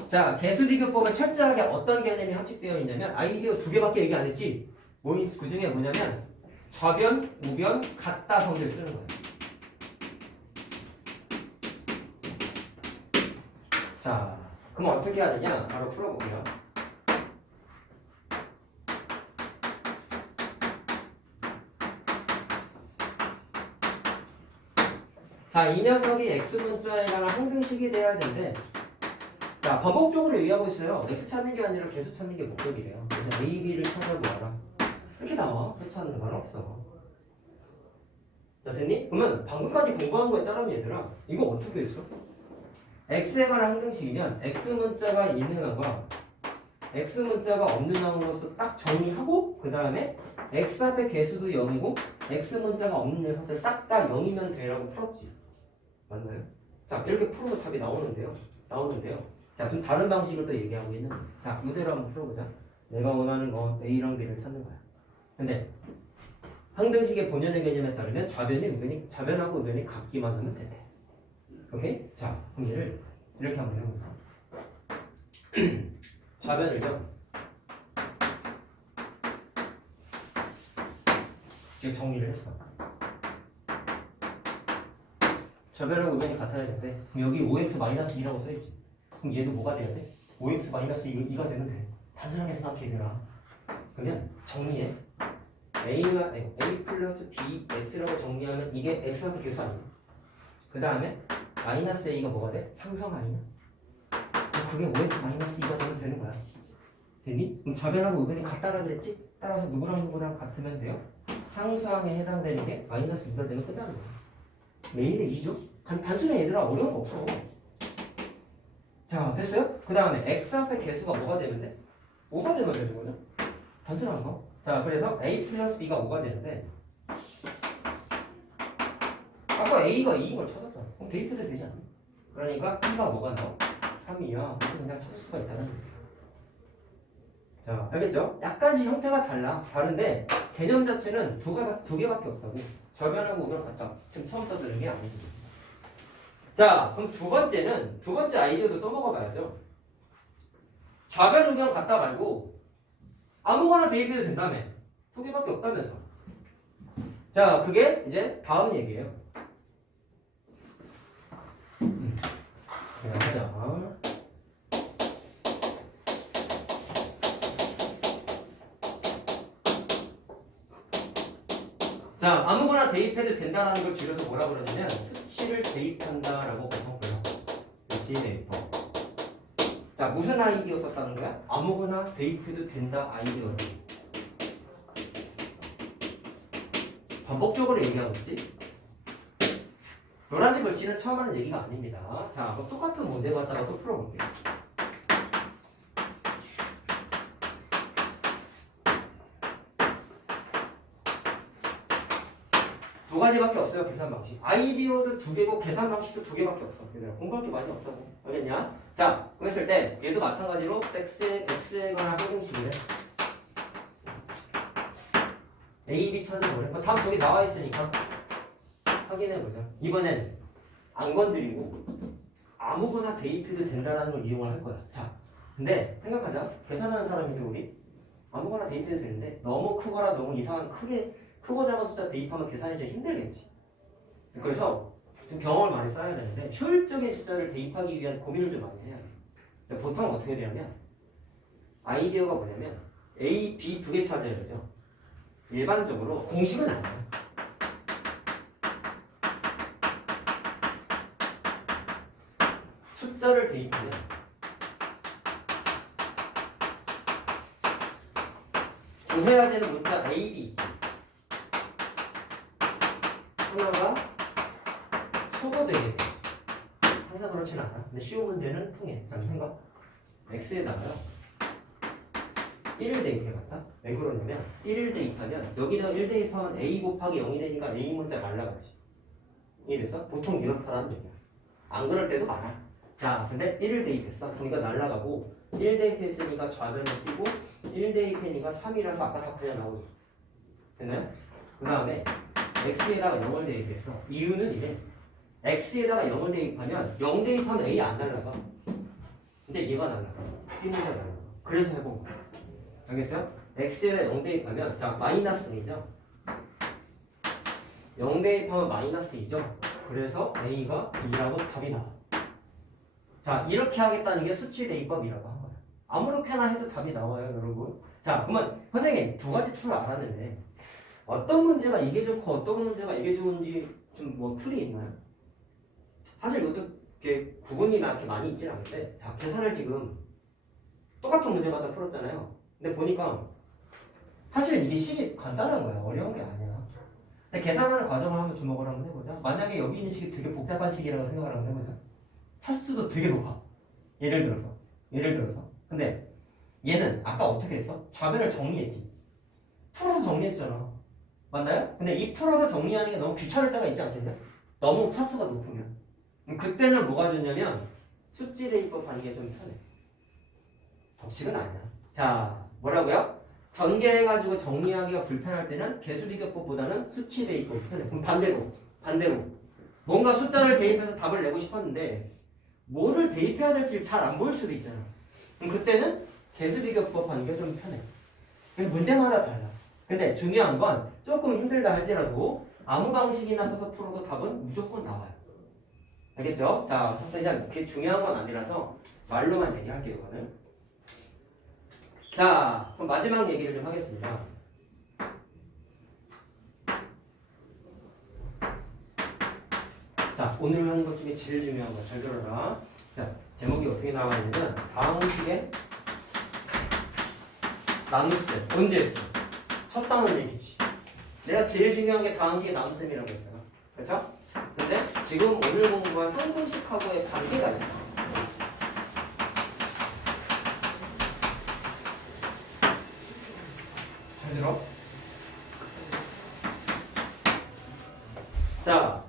자, 개수비교법은 철저하게 어떤 개념이 함축되어 있냐면 아이디어 두 개밖에 얘기 안 했지? 그 중에 뭐냐면 좌변, 우변, 같다 성질 쓰는 거예요. 자, 그럼 어떻게 하느냐? 바로 풀어볼게요. 자, 이 녀석이 X문자에 관한 항등식이 돼야 되는데 자, 반복적으로 얘기하고 있어요. X 찾는 게 아니라 개수 찾는 게 목적이래요. 그래서 A, B를 찾아보아라. 이렇게 나와. 해 찾는 건 없어. 자, 됐니? 그러면 방금까지 공부한 거에 따르면 얘들아 이거 어떻게 했어? X에 관한 항등식이면 X문자가 있는 항과 X문자가 없는 항으로서 딱 정리하고 그 다음에 X 앞에 개수도 0이고 X문자가 없는 녀석들 싹 다 0이면 되라고 풀었지. 맞나요? 자, 이렇게 풀어도 답이 나오는데요. 자, 좀 다른 방식을 또 얘기하고 있는 거예요. 자, 이대로 한번 풀어보자. 내가 원하는 건 A랑 B를 찾는 거야. 근데 항등식의 본연의 개념에 따르면 좌변하고 우변이 같기만 하면 된대. 오케이? 자, 그럼 얘를 이렇게 한번 해보자. 좌변을요. 이렇게 정리를 했어. 좌변하고 우변이 같아야 되는데 그럼 여기 5x-2라고 써있지. 그럼 얘도 뭐가 돼야 돼? 5x-2가 되면 돼. 단순하게 생각해라. 그러면 정리해. A 플러스 B, X라고 정리하면 이게 X한테 계수 아니야. 그 다음에 마이너스 A가 뭐가 돼? 상성 아니냐? 그게 5x-2가 되면 되는 거야. 됐니? 그럼 좌변하고 우변이 같다라 그랬지? 따라서 누구랑 같으면 돼요? 상수항에 해당되는 게 마이너스 2가 되면 끝나는 거야. 메인은 2죠? 단순해 얘들아. 어려운 거 없어. 자, 됐어요? 그 다음에 X 앞에 개수가 뭐가 되면 돼? 5가 되면 되는 거죠? 단순한 거. 자, 그래서 A 플러스 B가 5가 되는데 아까 A가 2인 걸 찾았잖아. 그럼 대입해도 되지 않나? 그러니까 B가 뭐가 나와? 3이야. 그냥 찾을 수가 있다는 거야. 자, 알겠죠? 약간씩 형태가 다른데 개념 자체는 두 개밖에 없다고. 좌변하고 우변 같다. 지금 처음부터 들은 게 아니지. 자, 그럼 두 번째 아이디어도 써먹어 봐야죠. 좌변 우변 같다 말고 아무거나 대입해도 된다며. 두 개밖에 없다면서. 자, 그게 이제 다음 얘기예요. 그냥 하자. 자, 아무거나 대입해도 된다라는 걸 줄여서 뭐라 그러냐면 수치를 대입한다라고 보통 불러. 수치 대입법. 자, 무슨 아이디어 썼다는 거야? 아무거나 대입해도 된다 아이디어를. 반복적으로 얘기하고 있지? 노란색 글씨는 처음 하는 얘기가 아닙니다. 자, 그럼 똑같은 문제 갖다가 또 풀어볼게요. 두 가지밖에 없어요. 계산 방식. 아이디어도 두 개고 계산 방식도 두 개밖에 없어. 얘들아, 공부할 게 많이 없어. 알겠냐? 자, 그랬을 때 얘도 마찬가지로 x에 관한 항등식이래. a, b 찾아보래. 다음 저기 나와 있으니까 확인해보자. 이번엔 안 건드리고 아무거나 대입해도 된다라는 걸 이용을 할 거야. 자, 근데 생각하자. 계산하는 사람이지 우리. 아무거나 대입해도 되는데 너무 크거나 너무 이상한 크고 작은 숫자 대입하면 계산이 좀 힘들겠지. 그래서 좀 경험을 많이 쌓아야 되는데 효율적인 숫자를 대입하기 위한 고민을 좀 많이 해야 돼. 근데 보통 어떻게 되냐면 아이디어가 뭐냐면 A, B 두 개 찾아야 되죠. 일반적으로 공식은 아니야. 숫자를 대입하면 구해야 되는 문자 A, B 있지. 하나가 소거되게 돼 있어. 항상 그렇진 않아. 근데 쉬운 문제는 통해. 자, 생각. x에다가 1을 대입해봤다. 왜 그러냐면 1을 대입하면 여기서 1 대입하면 a 곱하기 0이 되니까 a 문자 날라가지. 이래서 보통 이렇다라는 얘기야. 안 그럴 때도 많아. 자, 근데 1을 대입했어. 그러니까 날라가고 1 대입했으니까 좌변을 띄고 1 대입했으니까 3이라서 아까 다 그냥 나오죠. 됐나요? 그 다음에 x에다가 0을 대입했어. 이유는 이래. x에다가 0을 대입하면 0 대입하면 a 안 날라가. 근데 얘가 날라가. b 문자 날라가. 그래서 해본 거야. 알겠어요? x에다 0 대입하면 자 마이너스 2죠. 0 대입하면 마이너스 2죠. 그래서 a가 2라고 답이 나와. 자, 이렇게 하겠다는 게 수치 대입법이라고 한 거야. 아무렇게나 해도 답이 나와요, 여러분. 자, 그러면 선생님 두 가지 툴을 알았는데 어떤 문제가 이게 좋고 어떤 문제가 이게 좋은지 좀 뭐 툴이 있나요? 사실 이것도 이렇게 구분이나 이렇게 많이 있진 않은데 자, 계산을 지금 똑같은 문제마다 풀었잖아요. 근데 보니까 사실 이게 식이 간단한 거야. 어려운 게 아니야. 근데 계산하는 과정을 한번 주목을 한번 해보자. 만약에 여기 있는 식이 되게 복잡한 식이라고 생각을 한번 해보자. 차수도 되게 높아. 예를 들어서. 근데 얘는 아까 어떻게 했어? 좌변을 정리했지. 풀어서 정리했잖아. 맞나요? 근데 이 풀어서 정리하는 게 너무 귀찮을 때가 있지 않겠냐? 너무 차수가 높으면. 그때는 뭐가 좋냐면 수치 대입법 하는 게 좀 편해. 법칙은 아니야. 자, 뭐라고요? 전개해가지고 정리하기가 불편할 때는 개수비교법보다는 수치 대입법이 편해. 그럼 반대로. 뭔가 숫자를 대입해서 답을 내고 싶었는데 뭐를 대입해야 될지 잘 안 보일 수도 있잖아. 그럼 그때는 개수비교법 하는 게 좀 편해. 문제마다 달라. 근데 중요한 건 조금 힘들다 할지라도 아무 방식이나 써서 풀어도 답은 무조건 나와요. 알겠죠? 자, 일단 그게 중요한 건 아니라서 말로만 얘기할게요, 이거는. 자, 그럼 마지막 얘기를 좀 하겠습니다. 자, 오늘 하는 것 중에 제일 중요한 거 잘 들어라. 자, 제목이 어떻게 나와 있냐면 다항식의 나눗셈. 언제 했어? 첫 단원 얘기지. 내가 제일 중요한 게 다항식의 나눗셈이라고 했잖아. 그렇죠? 근데 지금 오늘 공부한 항등식하고의 관계가 있어. 잘 들어? 자,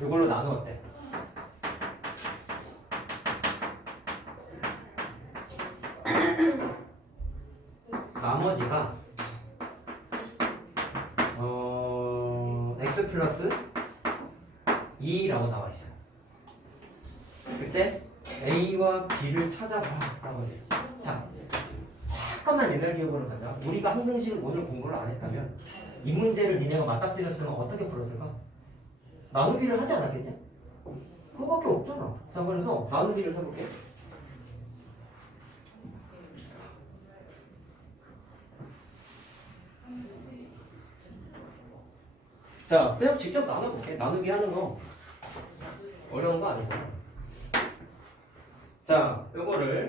이걸로 나누었대. 나머지가 x 플러스 2라고 나와 있어요. 그때 a와 b를 찾아봐라고 했어요. 자, 잠깐만 옛날 기억으로 가자. 우리가 항등식을 오늘 공부를 안 했다면 이 문제를 니네가 맞닥뜨렸으면 어떻게 풀었을까? 나누기를 하지 않았겠냐? 그거밖에 없잖아. 자, 그래서 나누기를 해볼게. 자, 그냥 직접 나눠볼게. 나누기 하는 거 어려운 거 아니잖아. 자, 요거를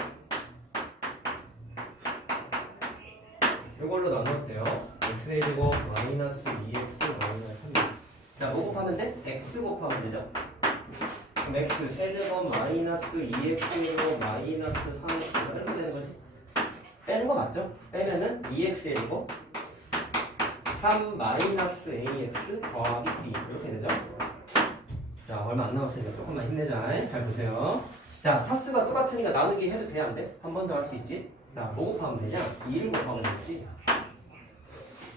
요걸로 나눴대요. x의 제곱 마이너스 2x 마이너스 3. 자, 뭐 곱하면 돼? x 곱하면 되죠. 그럼 x 세제곱 마이너스 2x 마이너스 3x 이렇게 되는 거지. 빼는 거 맞죠? 빼면은 2x의 제곱 3 마이너스 ax 더하기 b 이렇게 되죠. 자, 얼마 안 남았으니까 조금만 힘내자. 잘 보세요. 자, 차수가 똑같으니까 나누기 해도 돼, 안 돼? 한 번 더 할 수 있지? 자, 뭐 곱하면 되냐? 2를 곱하면 되지.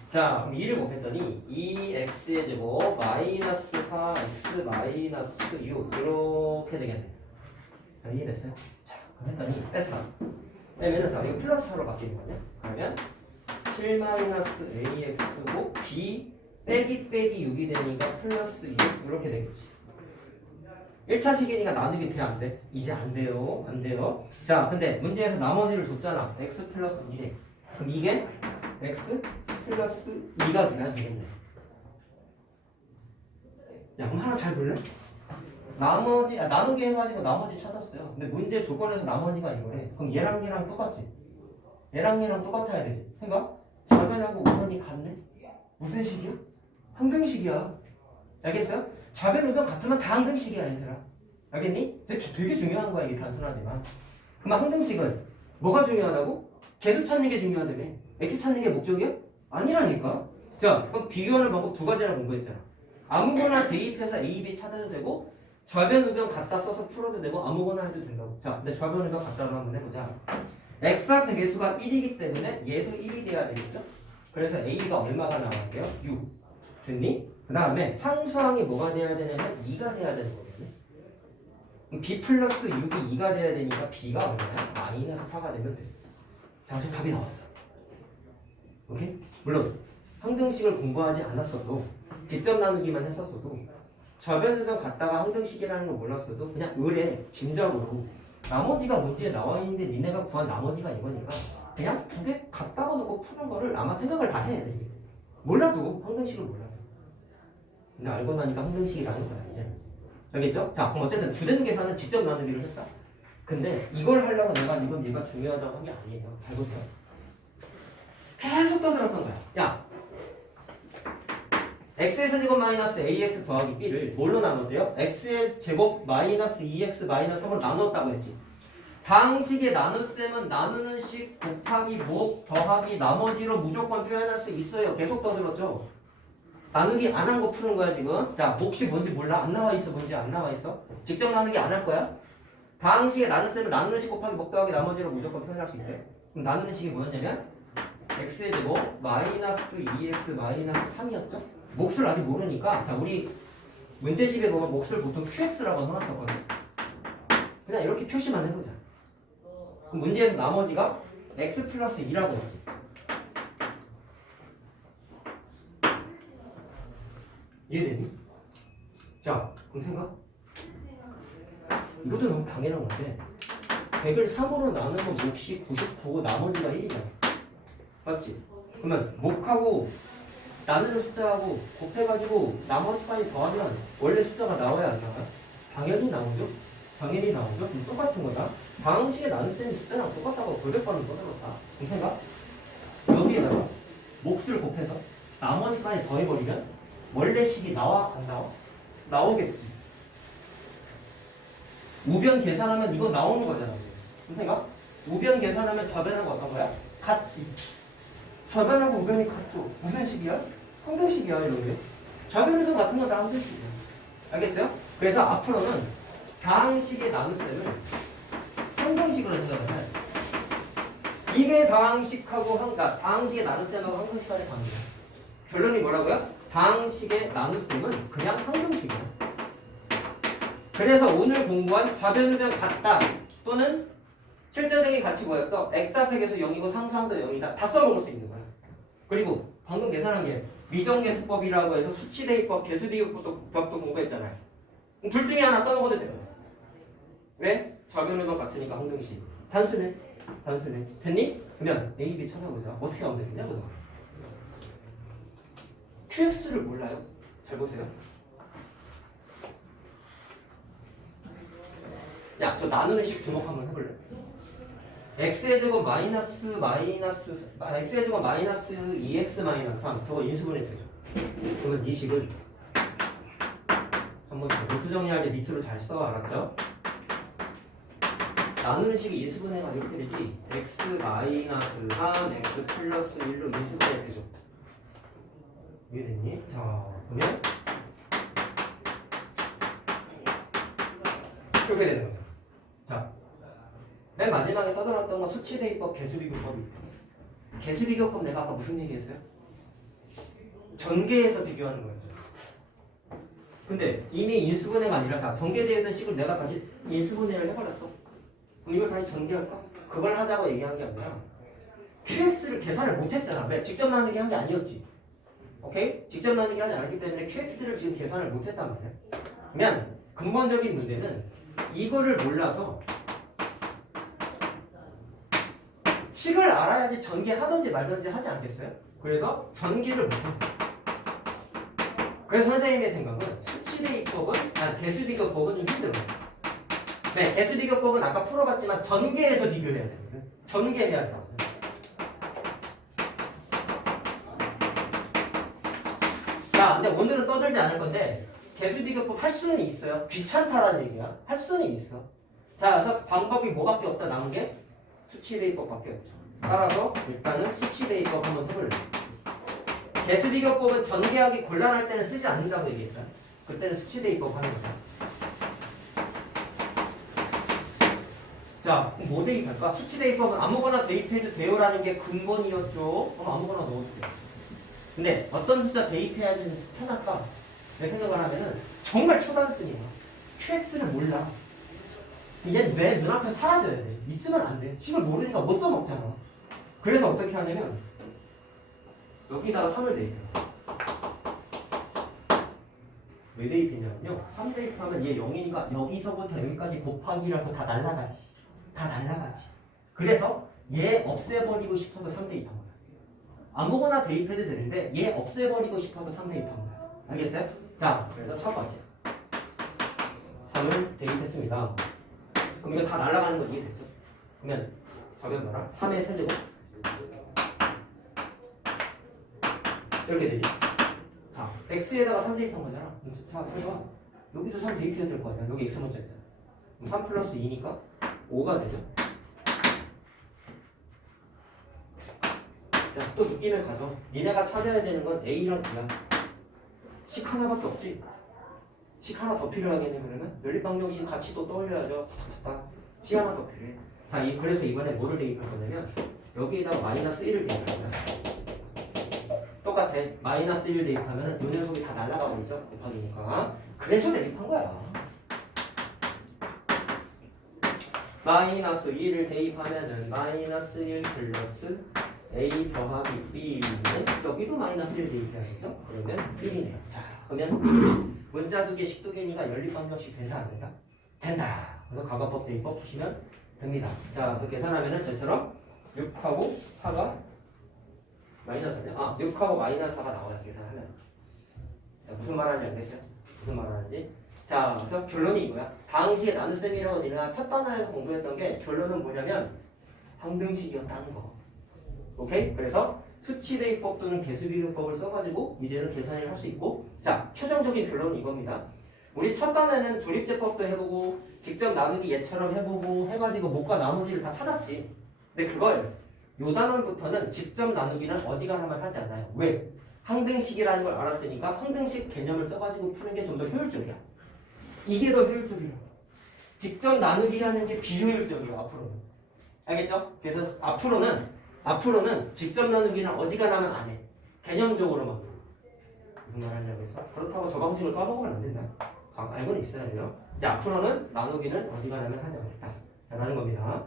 자, 그럼 2를 곱했더니 2x의 제곱 마이너스 4x 마이너스 6 이렇게 되겠네. 자, 이해됐어요? 자, 그럼 했더니 뺐어. 빼면은 자, 이거 플러스 4로 바뀌는 거냐? 그러면 7 마이너스 ax고 b 빼기 6이 되니까 플러스 6 이렇게 되겠지. 1차식이니까 나누기 돼, 안 돼? 이제 안 돼요. 안 돼요. 자, 근데 문제에서 나머지를 줬잖아. x 플러스 2래. 그럼 이게 x 플러스 2가 돼야 되겠네. 야, 그럼 하나 잘 볼래? 나누기 해가지고 나머지 찾았어요. 근데 문제 조건에서 나머지가 이거래. 그럼 얘랑 똑같지? 얘랑 똑같아야 되지. 생각? 좌변하고 우변이 같네? 무슨 식이야? 항등식이야. 알겠어요? 좌변 우변 같으면 다 항등식이야, 얘들아. 알겠니? 되게 중요한 거야, 이게 단순하지만. 그럼 항등식은 뭐가 중요하다고? 개수 찾는 게 중요하다며. x 찾는 게 목적이야? 아니라니까. 자, 그럼 비교하는 방법 두 가지나 공부했잖아. 아무거나 대입해서 A, B 찾아도 되고 좌변 우변 갖다 써서 풀어도 되고 아무거나 해도 된다고. 자, 근데 좌변 우변 갖다로 한번 해보자. x 앞에 개수가 1이기 때문에 얘도 1이 돼야 되겠죠? 그래서 A가 얼마가 나왔대요? 6. 됐니? 그 다음에 상수항이 뭐가 돼야 되냐면 2가 돼야 되는 거겠네. 그럼 B 플러스 6이 2가 돼야 되니까 B가 얼마야? 마이너스 4가 되면 돼. 자, 지금 답이 나왔어. 오케이? 물론 항등식을 공부하지 않았어도 직접 나누기만 했었어도 좌변 우변 갖다가 항등식이라는 걸 몰랐어도 그냥 의뢰 짐작으로 나머지가 문제에 나와 있는데 니네가 구한 나머지가 이거니까 그냥 두 개 갖다가 놓고 푸는 거를 아마 생각을 다 해야 돼. 몰라도 항등식을 몰라도. 근데 알고 나니까 항등식이라는 거야 이제. 알겠죠? 자, 그럼 어쨌든 주된 계산은 직접 나누기를 했다. 근데 이걸 하려고 내가 이건 얘가 중요하다고 한 게 아니에요. 잘 보세요. 계속 떠들었던 거야. 야, x의 제곱 마이너스 ax 더하기 b를 뭘로 나눴대요? x의 제곱 마이너스 2x 마이너스 3으로 나누었다고 했지. 다항식의 나눗셈은 나누는 식 곱하기 목 더하기 나머지로 무조건 표현할 수 있어요. 계속 떠들었죠. 나누기 안 한 거 푸는 거야 지금. 자, 몫이 뭔지 몰라? 안 나와 있어? 뭔지 안 나와 있어? 직접 나누기 안 할 거야? 다항식의 나눗셈은 나누는 식 곱하기 목 더하기 나머지로 무조건 표현할 수 있대. 그럼 나누는 식이 뭐였냐면 x의 제곱 마이너스 2x 마이너스 3이었죠? 몫을 아직 모르니까 자, 우리 문제집에 보면 몫을 보통 qx라고 써놨었거든. 그냥 이렇게 표시만 해보자. 그럼 문제에서 나머지가 x 플러스 2라고 했지. 이해되니? 자, 그럼 생각? 이것도 너무 당연한 건데 100을 3으로 나누면 몫이 99고 나머지가 1이잖아. 맞지? 그러면 몫하고 나누는 숫자하고 곱해가지고 나머지까지 더하면 원래 숫자가 나와야 안 나와요? 당연히 나오죠? 당연히 나오죠? 그럼 똑같은 거다. 다항식에 나눗셈이 숫자랑 똑같다고 골백반을 떠들었다. 그럼 생각? 여기에다가 몫을 곱해서 나머지까지 더해버리면 원래 식이 나와? 안 나와? 나오겠지. 우변 계산하면 이거 나오는 거잖아. 그럼 생각? 우변 계산하면 좌변하고 어떤 거야? 같지. 좌변하고 우변이 같죠. 무슨 식이야? 항등식이야 이런 게. 좌변우변 같은 건 다 항등식이야. 알겠어요? 그래서 앞으로는 다항식의 나눗셈을 항등식으로 생각을 해야 돼. 이게 다항식하고 그러니까 다항식의 나눗셈하고 항등식 간의 관계야. 결론이 뭐라고요? 다항식의 나눗셈은 그냥 항등식이야. 그래서 오늘 공부한 좌변우변 같다 또는 실제적인 가치 뭐였어? x 앞의 개수 0이고 상수항도 0이다. 다 써먹을 수 있는 거야. 그리고 방금 계산한 게 미정계수법이라고 해서 수치대입법, 개수대입법도 공부했잖아요. 둘 중에 하나 써먹어도 돼요. 왜? 좌변으로 같으니까 항등식. 단순해. 단순해. 됐니? 그러면 A, B 찾아보자. 어떻게 하면 되겠냐? 보자. QX를 몰라요? 잘 보세요. 야, 저 나누는 식 주목 한번 해볼래? x의 제곱 x의 제곱 마이너스 2x 마이너스 3 저거 인수분해 되죠. 그러면 이 식을 한번 노트 정리할 때 밑으로 잘 써. 알았죠? 나누는 식이 인수분해가 이렇게 되지. x 마이너스 3 x 플러스 1로 인수분해 되죠. 이해됐니? 자, 그러면 이렇게 되는 거죠. 자, 맨 마지막에 떠들었던 건 수치대입법, 개수비교법이. 개수비교법 내가 아까 무슨 얘기했어요? 전개해서 비교하는 거였죠. 근데 이미 인수분해가 아니라서 전개되었던 식을 내가 다시 인수분해를 해버렸어. 그럼 이걸 다시 전개할까? 그걸 하자고 얘기한 게 아니라 QX를 계산을 못했잖아. 왜? 직접 나누기 한 게 아니었지. 오케이? 직접 나누기 하지 않았기 때문에 QX를 지금 계산을 못했단 말이야. 그러면 근본적인 문제는 이거를 몰라서 식을 알아야지 전개하든지 말든지 하지 않겠어요? 그래서 전개를 못한다. 그래서 선생님의 생각은 수치대입법은, 개수비교법은 좀 힘들어요. 네, 개수비교법은 아까 풀어봤지만 전개해서 비교해야 되거든. 전개해야 된다고. 자, 근데 오늘은 떠들지 않을 건데 개수비교법 할 수는 있어요. 귀찮다라는 얘기야. 할 수는 있어. 자, 그래서 방법이 뭐밖에 없다 남은 게 수치대입법밖에 없죠. 따라서 일단은 수치대입법 한번 해볼래. 개수비교법은 전개하기 곤란할 때는 쓰지 않는다고 얘기했다. 그때는 수치대입법 하는 거죠. 자, 그럼 뭐 대입할까? 수치대입법은 아무거나 대입해도 돼요라는 게 근본이었죠. 그럼 아무거나 넣어도 돼. 근데 어떤 숫자 대입해야지 편할까? 내 생각을 하면은 정말 초단순이야. QX를 몰라. 이제 내 눈앞에 사라져야 돼. 있으면 안 돼. 식을 모르니까 못 써먹잖아. 그래서 어떻게 하냐면 여기다가 3을 대입해. 왜 대입했냐면요. 3 대입하면 얘 0이니까 여기서부터 여기까지 곱하기라서 다 날라가지. 다 날라가지. 그래서 얘 없애버리고 싶어서 3 대입한 거야. 아무거나 대입해도 되는데 얘 없애버리고 싶어서 3 대입한 거야. 알겠어요? 자, 그래서 첫 번째 3을 대입했습니다. 그럼 이거 다 날아가는 거 이해됐죠? 그러면 저변 봐라. 3의 세제곱 이렇게 되지. 자, x에다가 3 대입한 거잖아. 자, 봐. 여기도 3 대입해야 될 거 아니야. 여기 x 문자 있잖아. 3 플러스 2니까 5가 되죠. 자, 또 느낌을 가져. 니네가 찾아야 되는 건 a랑 b야. 식 하나밖에 없지. 식 하나 더 필요하겠네. 그러면 연립방정식 같이 또 떠올려야죠. 식 하나 더 필요해. 자, 그래서 이번에 뭐를 대입할 거냐면 여기에다가 마이너스 1을 대입할 거야. 똑같아. 마이너스 1 대입하면 이 녀석이 다 날아가 버리죠. 곱하기니까. 그래서 대입한 거야. 마이너스 1을 대입하면은 마이너스 1 플러스 a 더하기 b는 여기도 마이너스 1 대입해야겠죠? 그러면 1이네요. 자, 그러면 문자 두 개, 식 두 개니까 연립방정식 된다 안 된다? 된다. 그래서 가관법 대입법 푸시면 됩니다. 자, 그래서 계산하면은 저처럼 6하고 4가 마이너스 4냐? 6하고 마이너스 4가 나와요. 계산하면. 자, 무슨 말하는지 알겠어요? 무슨 말하는지? 자, 그래서 결론이 이거야. 당시에 나눗셈이라고 니네가 첫 단원에서 공부했던 게 결론은 뭐냐면 항등식이었다는 거. 오케이? 그래서 수치대입법 또는 개수비교법을 써가지고 이제는 계산을 할 수 있고, 자, 최종적인 결론은 이겁니다. 우리 첫 단에는 조립제법도 해보고 직접 나누기 얘처럼 해보고 해가지고 목과 나머지를 다 찾았지. 근데 그걸 요 단원부터는 직접 나누기는 어지간하면 하지 않아요. 왜? 항등식이라는 걸 알았으니까 항등식 개념을 써가지고 푸는 게 좀 더 효율적이야. 이게 더 효율적이야. 직접 나누기라는 게 비효율적이야. 앞으로는. 알겠죠? 그래서 앞으로는 직접 나누기는 어지간하면 안 해. 개념적으로만. 무슨 말 하는지 알겠어? 그렇다고 저 방식을 까먹으면 안 된다. 알고는 있어야 돼요. 이제 앞으로는 나누기는 어지간하면 하지 않겠다. 라는 겁니다.